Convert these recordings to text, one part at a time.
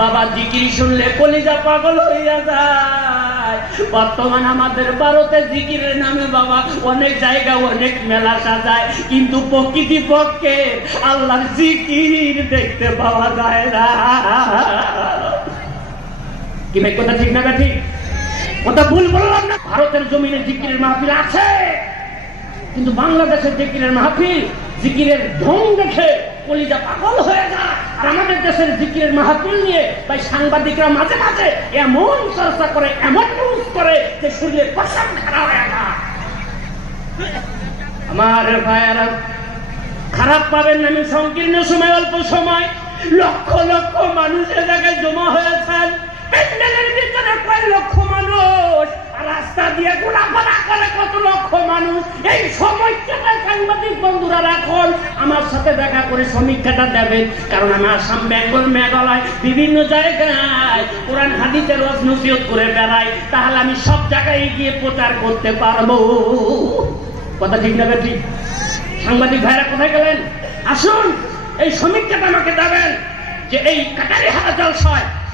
বাবা জিকির শুনলে কলিজা পাগল হইয়া যায়। বর্তমান আমাদের ভারতে জিকিরের নামে বাবা অনেক জায়গা, অনেক মেলা সাজায়। কিন্তু প্রকৃতি পক্ষে আল্লাহর জিকির দেখতে পাওয়া যায় না। কি ভাই, কথা ঠিক না ঠিক? কথা ভুল বললাম না। ভারতের জমিনে জিকিরের মাহফিল আছে। কিন্তু বাংলাদেশের জিকিরের মাহফিল জিকিরের ঢং দেখে কলিজা পাগল হয়ে আমাদের দেশের জিকিরের মাহফিল নিয়ে তাই সাংবাদিকরা মাঝে মাঝে এমন চর্চা করে, এমন নিউজ করে যে শরীরের পশম খারাপ হয়ে যায়। আমার ভাইয়ারা, খারাপ পাবেন আমি সংকীর্ণ সময়, অল্প সময়, লক্ষ লক্ষ মানুষের জায়গায় জমা হয়েছেন। প্যান্ডেলের ভিতরে কয় লক্ষ মানুষ? রাস্তা দিয়ে কত লক্ষ মানুষ। এই সময়টাটা সাংবাদিক বন্ধুরা রাখুন। আমার সাথে দেখা করে সমীক্ষাটা দেবেন। কারণ আমি আসাম বেঙ্গল মেঘালয় বিভিন্ন জায়গায় কোরআন হাদিতে রস নসিহত করে বেড়াই তাহলে আমি সব জায়গায় গিয়ে প্রচার করতে পারব। কথা ঠিক না ঠিক সাংবাদিক ভাইরা কোথায় গেলেন? আসুন, এই সমীক্ষাটা আমাকে দেবেন যে এই কাটারি হারা জলসয়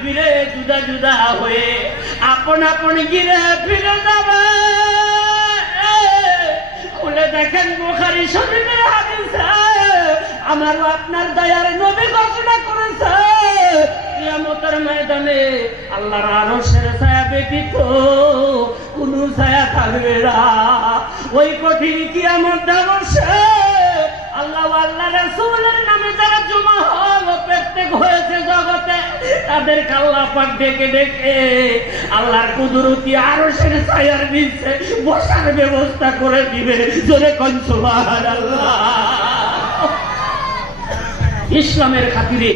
ফিরে জুদা জুদা হয়ে আপন আপন গিরে ফিরে যাবে। খুলে দেখেন বোখারি শরীফের হাদিসে, আমারও আপনার দয়ার নবী ঘোষণা করেছে, কিয়ামতের ময়দানে আল্লাহর আরশের ছায়া ব্যতীত কোন ছায়া থাকবে না। ওই কঠিন কিয়ামত দিবসে আল্লাহ আল্লাহ রাসূলের নামে জগতে তাদের আল্লাহ পাক ডেকে ডেকে আল্লাহর কুদরতি আরশের ছায়ার নিচে বসার ব্যবস্থা করে দিবে। জোরে কন আল্লাহ ইসলামের খাতিরে